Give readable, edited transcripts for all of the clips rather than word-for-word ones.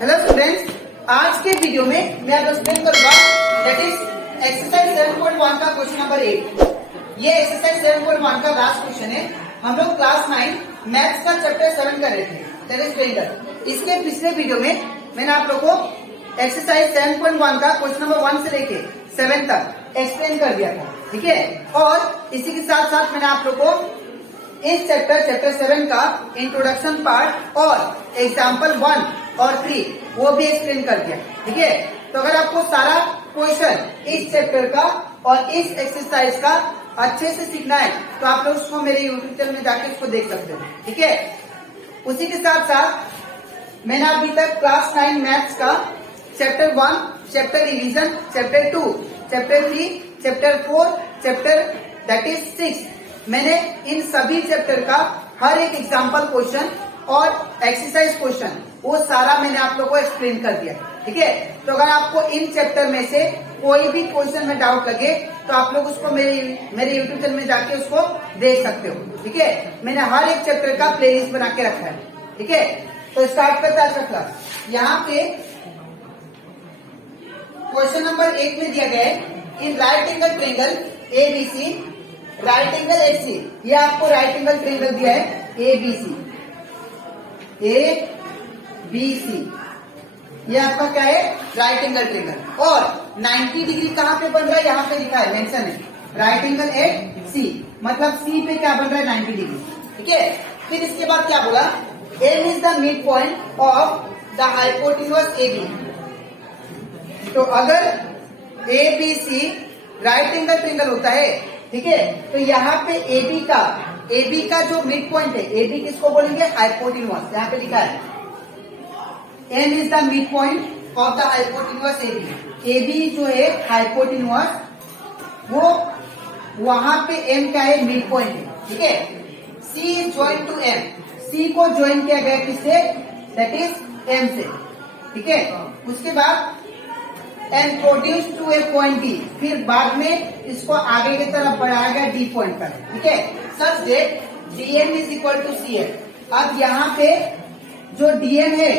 Hello students, आज के video में मैं आपको एक्सप्लेन करूंगा दैट इज एक्सरसाइज 7.1 का क्वेश्चन नंबर 8। ये एक्सरसाइज 7.1 का लास्ट क्वेश्चन है। हम लोग क्लास 9 मैथ्स का चैप्टर 7 कर रहे थे, दैट इज ट्रेंगल। इसके पिछले वीडियो में मैंने आप लोग को एक्सरसाइज 7.1 का क्वेश्चन नंबर 1 से लेके 7 तक एक्सप्लेन कर दिया था, ठीक है। और इसी के साथ साथ मैंने आप लोग को इस चैप्टर 7 का इंट्रोडक्शन पार्ट और एग्जाम्पल 1 और 3 वो भी एक्सप्लेन कर दिया, ठीक है। तो अगर आपको सारा क्वेश्चन इस चैप्टर का और इस एक्सरसाइज का अच्छे से सीखना है तो आप लोग उसको मेरे यूट्यूब चैनल में जाके उसको देख सकते हो, ठीक है। उसी के साथ साथ मैंने अभी तक क्लास 9 मैथ्स का chapter 1, chapter revision, chapter 2, chapter 3, chapter 4, chapter that is 6, मैंने इन सभी चैप्टर का हर एक एग्जाम्पल क्वेश्चन और एक्सरसाइज क्वेश्चन वो सारा मैंने आप लोगों को एक्सप्लेन कर दिया, ठीक है। तो अगर आपको इन चैप्टर में से कोई भी क्वेश्चन में डाउट लगे तो आप लोग उसको मेरे यूट्यूब चैनल में जाके उसको देख सकते हो, ठीक है। मैंने हर एक चैप्टर का प्लेलिस्ट बना के रखा है, ठीक है। तो स्टार्ट करते हैं आज का क्लास। यहाँ पे क्वेश्चन नंबर 1 में दिया गया है in right angle triangle ABC right angle HC। ये आपको राइट एंगल ट्रेंगल दिया है ABC, ये आपका क्या है, राइट एंगल ट्रेंगल। और 90 डिग्री कहाँ पे बन रहा है, यहाँ पे लिखा है, मेंशन है, राइट एंगल HC, मतलब C पे क्या बन रहा है, 90 डिग्री, ठीक है। फिर इसके बाद क्या बोला, M is the mid point of the hypotenuse AB। तो अगर ABC राइट एंगल ट्रेंगल होता है, ठीक है, तो यहाँ पे AB का जो मिड पॉइंट है, AB किसको बोलेंगे, हाइपोटेन्यूज। यहाँ पे लिखा है M is the mid point of the hypotenuse AB जो है हाइपोटेन्यूज, वो वहां पे M क्या है, मिड पॉइंट है, ठीक है। C is join to M, C को ज्वाइन किया गया किससे, दैट इज M से, ठीक है। उसके बाद and produced to a point D, फिर बाद में इसको आगे की तरफ बढ़ाया गया D पॉइंट पर, ठीक है। Such that DM is equal to CM। अब यहाँ पे जो DM है,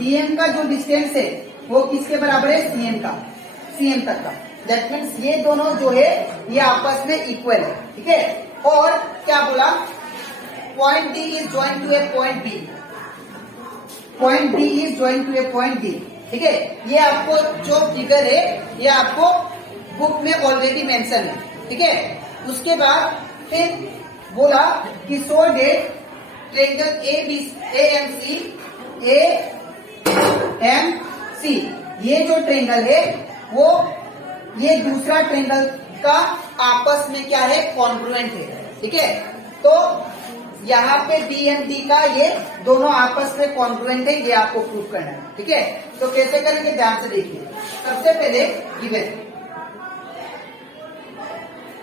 DM का जो डिस्टेंस है वो किसके बराबर है, CM तक का। दैट मीन्स ये दोनों जो है ये आपस में इक्वल है, ठीक है। और क्या बोला, point D is join to a point B, point D is join to a point D, ठीक है। ये आपको जो फिगर है ये आपको बुक में ऑलरेडी मेंशन है, ठीक है। उसके बाद फिर बोला कि सो डेट ट्रेंगल AMC, ये जो ट्रेंगल है वो ये दूसरा ट्रेंगल का आपस में क्या है, कॉन्ग्रुएंट है, ठीक है। तो यहाँ पे BMD का ये दोनों आपस में कॉन्ग्रुएंट है, ये आपको प्रूव करना है, ठीक है। तो कैसे करेंगे, ध्यान से देखिए। सबसे पहले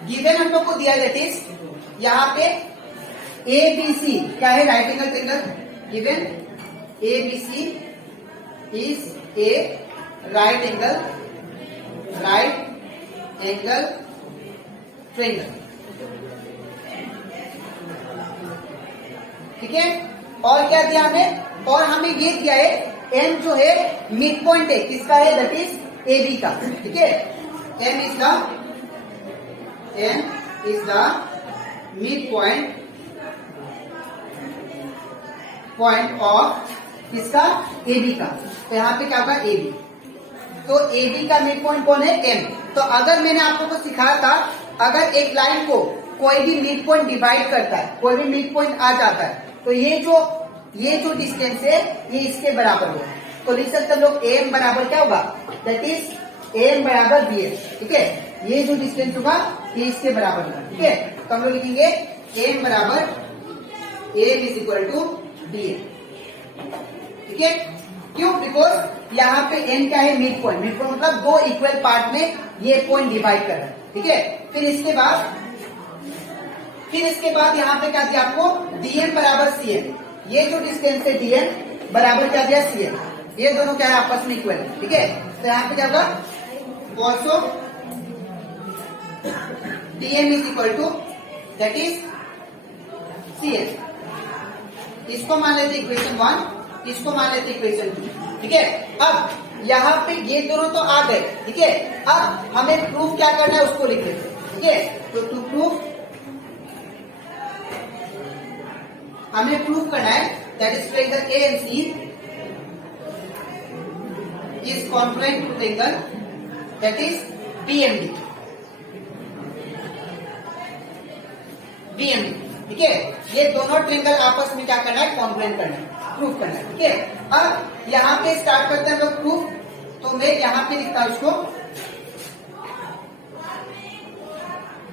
गिवन हम लोग को दिया, दैट इज यहाँ पे ABC क्या है, right angle triangle. Given ABC is a right angle triangle, ठीक है। और क्या दिया हमें, और हमें ये दिया है M जो है मिड पॉइंट है, किसका है, दैट इज AB का, ठीक है। M is the mid point of किसका, AB का। तो यहाँ पे क्या होगा, AB। तो AB का मिड पॉइंट कौन है, M। तो अगर मैंने आप लोगों को सिखाया था, अगर एक लाइन को कोई भी मिड पॉइंट डिवाइड करता है, कोई भी मिड पॉइंट आ जाता है, तो ये जो डिस्टेंस है ये इसके बराबर होगा। तो लिख सकते हम लोग AM बराबर क्या होगा, दैट इज AM बराबर BM, ठीक है। ये जो डिस्टेंस होगा ये इसके बराबर होगा, ठीक है। तो हम लोग लिखेंगे AM बराबर AM is equal to BM, ठीक है। क्यों, बिकॉज यहाँ पे N क्या है, मिड पॉइंट मतलब दो इक्वल पार्ट में ये पॉइंट डिवाइड कर रहा है, ठीक है। फिर इसके बाद यहाँ पे क्या दिया आपको, DM बराबर CM, ये जो डिस्टेंस है DM बराबर क्या दिया, CM, ये दोनों क्या है, आपस में इक्वल है, ठीक है। तो यहाँ पे क्या होगा, also DM is equal to that is CM। इसको मान लेते इक्वेशन 1, इसको मान लेते इक्वेशन 2। ठीक है। अब यहाँ पे ये दोनों तो आ गए, ठीक है। अब हमें प्रूफ क्या करना है उसको लिख लेते हैं, ठीक है। तो टू प्रूफ, हमें प्रूफ करना है that is triangle A and C is congruent to triangle that is BMD, BMD, ठीक है। ये दोनों ट्रायंगल आपस में क्या करना है, कॉन्ग्रुएंट करना है, प्रूफ करना है, ठीक है। अब यहाँ पे स्टार्ट करते हैं हम लोग प्रूफ। तो मैं यहाँ पे लिखता हूं इसको।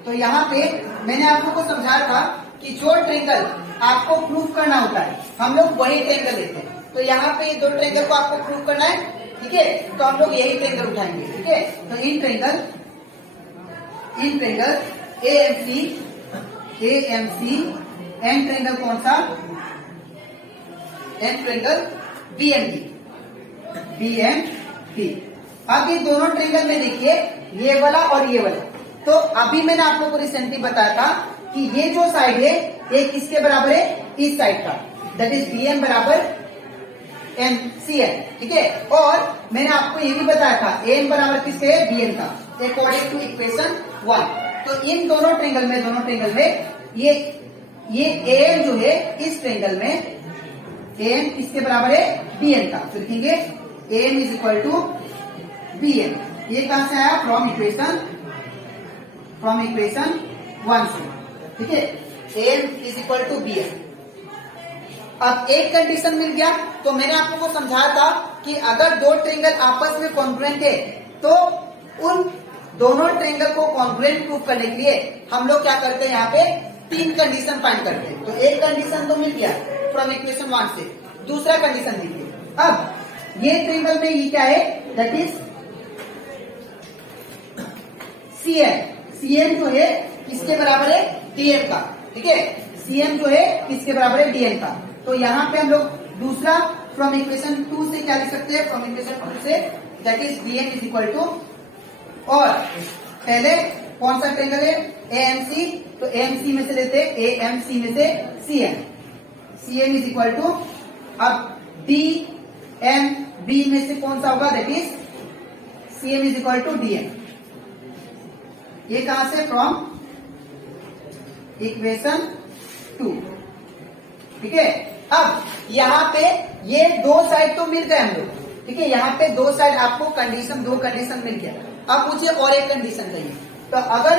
तो यहाँ पे मैंने आप लोग को समझाया था कि जो ट्रायंगल आपको प्रूफ करना होता है हम लोग वही ट्रायंगल लेते हैं। तो यहाँ पे दो ट्रायंगल को आपको प्रूफ करना है, ठीक है। तो हम लोग यही ट्रायंगल उठाएंगे, ठीक है। तो in triangle AMC and triangle कौन सा, एंड ट्रायंगल BMD। अब ये दोनों ट्रायंगल में देखिए, ये वाला और ये वाला। तो अभी मैंने आप लोगों को रिसेंटली बताया था कि ये जो साइड है ये किसके बराबर है, इस साइड का, दैट इज BM बराबर CN, ठीक है। और मैंने आपको ये भी बताया था AM बराबर किसके है, BN का, अकॉर्डिंग टू इक्वेशन 1। तो इन दोनों ट्रायंगल में ये AM जो है इस ट्रायंगल में AM किसके बराबर है, BN का। तो लिखेंगे AM is equal to BN। ये कहां से आया, फ्रॉम इक्वेशन 1 से, ठीक है। AM is equal to BN। अब एक कंडीशन मिल गया। तो मैंने आप लोगों को समझाया था कि अगर दो ट्रायंगल आपस में कॉन्ग्रुएंट है तो उन दोनों ट्रायंगल को कॉन्ग्रुएंट प्रूफ करने के लिए हम लोग क्या करते हैं, यहाँ पे 3 कंडीशन फाइंड करते हैं। तो एक कंडीशन तो मिल गया फ्रॉम इक्वेशन 1 से, दूसरा कंडीशन देखिए। अब ये ट्रायंगल में ये क्या है, दैट इज CN जो है किसके बराबर है, DM का, ठीक है। CN जो है किसके बराबर है, DM का। तो यहाँ पे हम लोग दूसरा फ्रॉम इक्वेशन 2 से क्या लिख सकते हैं, फ्रॉम इक्वेशन 2 से that is BM is equal to, और पहले कौन सा ट्रायंगल है, AMC। तो AMC में से लेते हैं AMC में से CN इज इक्वल टू, अब DMB में से कौन सा होगा, that is CM is equal to DM। ये कहां से, फ्रॉम इक्वेशन 2, ठीक है। अब यहाँ पे ये दो साइड तो मिल गए हम लोग, ठीक है। यहाँ पे दो साइड आपको दो कंडीशन मिल गया। अब मुझे और एक कंडीशन चाहिए। तो अगर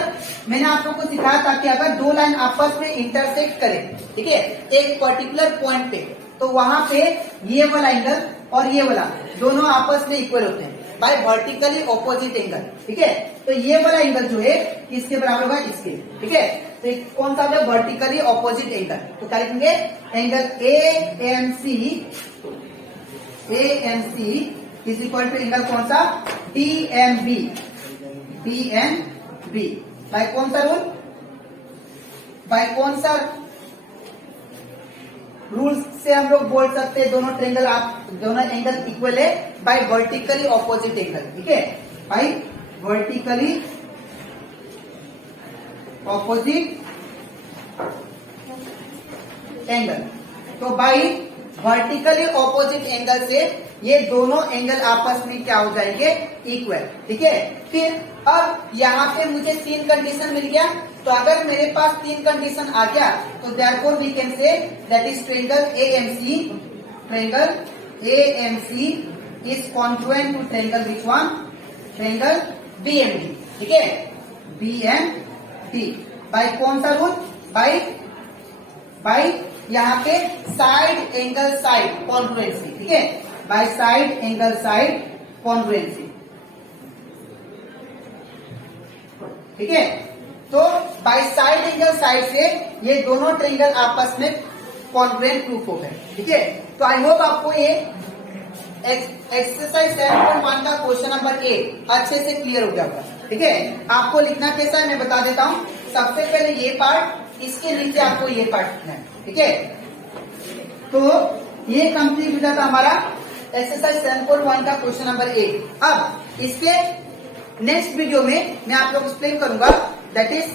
मैंने आप लोग को सिखाया था कि अगर दो लाइन आपस में इंटरसेक्ट करें, ठीक है, एक पर्टिकुलर पॉइंट पे, तो वहां पे ये वाला एंगल और ये वाला दोनों आपस में इक्वल होते हैं बाय वर्टिकली ऑपोजिट एंगल, ठीक है। तो ये वाला एंगल जो है किसके बराबर होगा, इसके, ठीक है। तो कौन सा है, वर्टिकली ऑपोजिट एंगल। तो क्या लिखेंगे, angle AMC is equal to angle कौन सा, DMB बाय कौन सा रूल, बाय कौन सा रूल से हम लोग बोल सकते हैं दोनों एंगल इक्वल है, बाय वर्टिकली ऑपोजिट एंगल, ठीक है। By vertically opposite angle. तो बाय वर्टिकली ऑपोजिट एंगल से ये दोनों एंगल आपस में क्या हो जाएंगे, इक्वल, ठीक है। फिर अब यहाँ पे मुझे 3 कंडीशन मिल गया। तो अगर मेरे पास 3 कंडीशन आ गया तो therefore we can say that is triangle AMC is congruent to triangle which one, triangle BMD, ठीक है, BMD बाय कौन सा रूल, बाय यहाँ पे साइड एंगल साइड कॉन्ग्रुएंसी, ठीक है, by side angle side congruency, ठीक है। तो बाय साइड एंगल साइड से ये दोनों ट्रायंगल आपस में कॉन्ग्रुएंट प्रूफ हो गए, ठीक है। तो आई होप आपको ये एक्सरसाइज 7.1 का क्वेश्चन नंबर A अच्छे से क्लियर हो गया होगा, ठीक है। आपको लिखना कैसा है मैं बता देता हूँ। सबसे पहले ये पार्ट, इसके नीचे आपको ये पार्ट लिखना है, ठीक है। तो ये कंप्लीट हो जाता हमारा एक्सरसाइज 7.1 का क्वेश्चन नंबर A। अब इसके नेक्स्ट वीडियो में मैं आप लोग एक्सप्लेन करूंगा दैट इज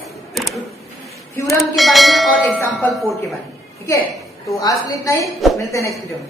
थ्योरम के बारे में और एग्जांपल 4 के बारे में, ठीक है। तो आज के लिए इतना ही, मिलते हैं नेक्स्ट वीडियो में।